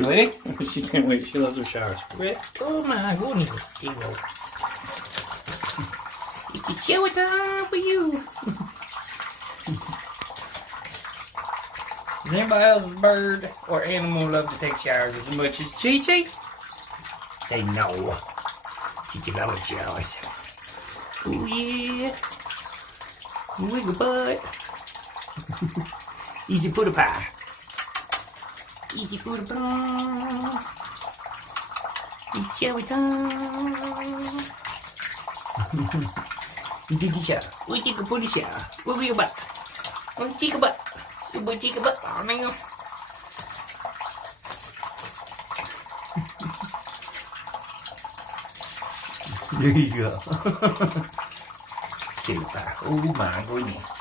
Ready? She can't wait. She loves her showers. Ready? Oh my goodness, Steve-O. It's a shower time for you. Does anybody else's bird or animal love to take showers as much as Chi-Chi? Say no. Chi-Chi loves showers. Oh yeah. Wiggle butt. Easy put a pie. Easy put a pie. It's shower time. You take a shower. We take a put a shower. Wiggle your butt. Take a butt. You boy take a butt. Oh no. There you go. Chili pie. Oh my goodness.